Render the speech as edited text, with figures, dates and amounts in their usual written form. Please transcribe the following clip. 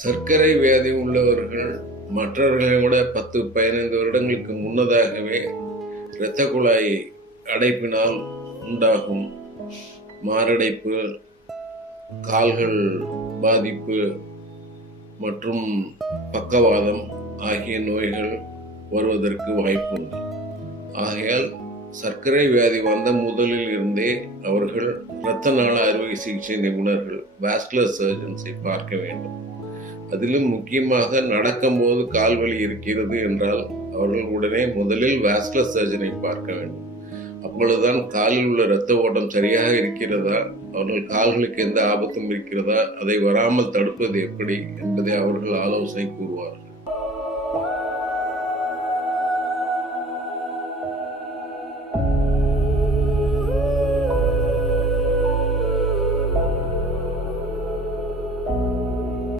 சர்க்கரை வியாதி உள்ளவர்கள் மற்றவர்களை விட 10-15 வருடங்களுக்கு முன்னதாகவே இரத்த குழாய் அடைப்பினால் உண்டாகும் மாரடைப்பு, கால்கள் பாதிப்பு மற்றும் பக்கவாதம் ஆகிய நோய்கள் வருவதற்கு வாய்ப்பு உண்டு. ஆகையால் சர்க்கரை வியாதி வந்த முதலில் இருந்தே அவர்கள் இரத்த நாள அறுவை சிகிச்சை நிபுணர்கள், வாஸ்குலர் சர்ஜன்ஸை பார்க்க வேண்டும். அதிலும் முக்கியமாக நடக்கும்போது கால்வலி இருக்கிறது என்றால் அவர்கள் உடனே முதலில் வாஸ்குலர் சர்ஜனை பார்க்க வேண்டும். அப்பொழுதுதான் காலில் உள்ள இரத்த ஓட்டம் சரியாக இருக்கிறதா, அவர்கள் கால்களுக்கு எந்த ஆபத்தும் இருக்கிறதா, அதை வராமல் தடுப்பது எப்படி என்பதை அவர்கள் ஆலோசனை கூறுவார்கள்.